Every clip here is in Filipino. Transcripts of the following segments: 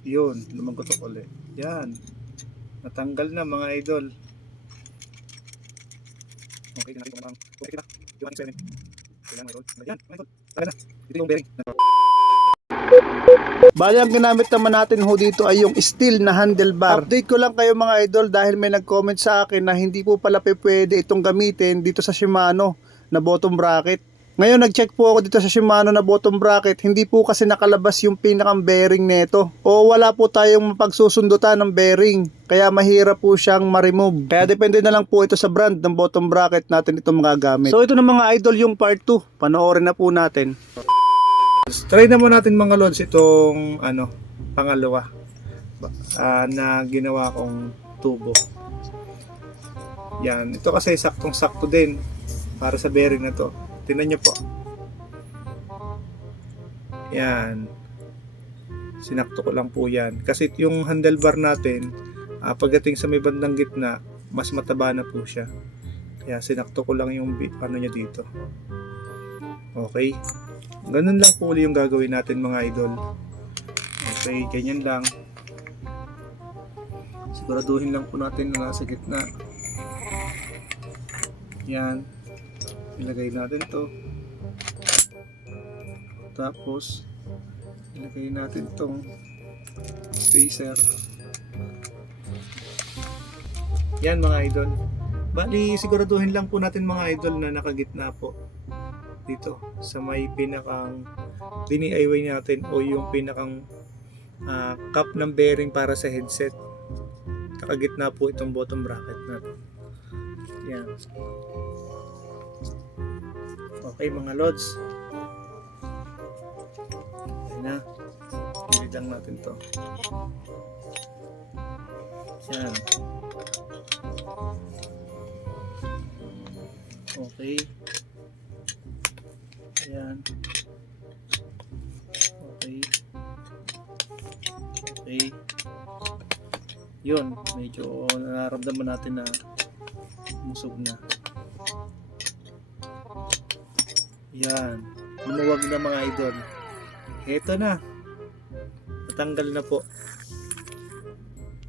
Yun, lumagotok ulit. Yan. Natanggal na mga idol. Okay, tingnan natin kung okay na. Yung ating semen. Ayan mga idol. Yan, mga idol. Tara na. Ito yung bearing. Bali ang ginamit naman natin ho dito ay yung steel na handlebar. Update ko lang kayo mga idol dahil may nag-comment sa akin na hindi po pala pwede itong gamitin dito sa Shimano na bottom bracket. Ngayon nag-check po ako dito sa Shimano na bottom bracket, hindi po kasi nakalabas yung pinakang bearing nito. O wala po tayong mapagsusundutan ng bearing, kaya mahirap po siyang ma-remove. Kaya depende na lang po ito sa brand ng bottom bracket natin ito magagamit. So ito na mga idol yung part 2, panoorin na po natin. Try naman natin mga lods itong pangalawa na ginawa kong tubo. Yan, ito kasi saktong sakto din para sa bearing na to. Tingnan nyo po. Yan. Sinakto ko lang po yan. Kasi yung handlebar natin, pagdating sa may bandang gitna, mas mataba na po siya. Kaya sinakto ko lang yung niya dito. Okay. Ganun lang po ulit yung gagawin natin mga idol. Okay, ganyan lang. Siguraduhin lang po natin na nasa gitna. Yan. Ilagay natin to. Tapos ilagay natin tong spacer. Yan mga idol. Bali siguraduhin lang po natin mga idol na nakagitna po dito sa may pinakang DIY natin o yung pinakang cap ng bearing para sa headset. Nakagitna po itong bottom bracket natin. Yan. Okay mga lods. Ayan na. Pilit lang natin to. Yan. Okay. Ayan. Okay. Okay. Yun. Medyo nararamdaman natin na musog na. Yan. Manuwag na mga idol. Ito na. Natanggal na po.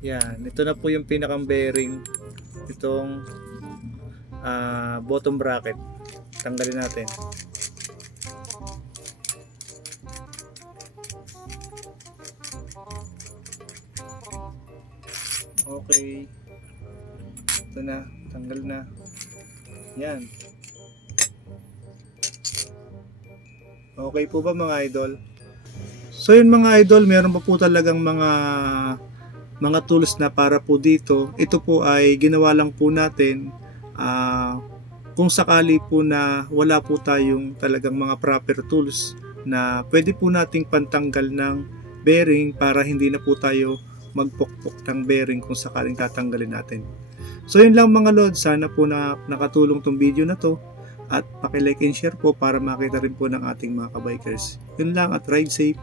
Yan. Ito na po yung pinakang bearing. Itong bottom bracket. Tanggalin natin. Okay. Ito na. Tanggal na. Yan. Okay po ba mga idol? So yun mga idol, meron pa po talagang mga tools na para po dito. Ito po ay ginawa lang po natin kung sakali po na wala po tayong talagang mga proper tools na pwede po nating pantanggal ng bearing para hindi na po tayo magpukpok ng bearing kung sakaling tatanggalin natin. So yun lang mga lods, sana po na nakatulong tong video na to. At paki-like and share po para makita rin po ng ating mga kabikers. Yun lang at ride safe.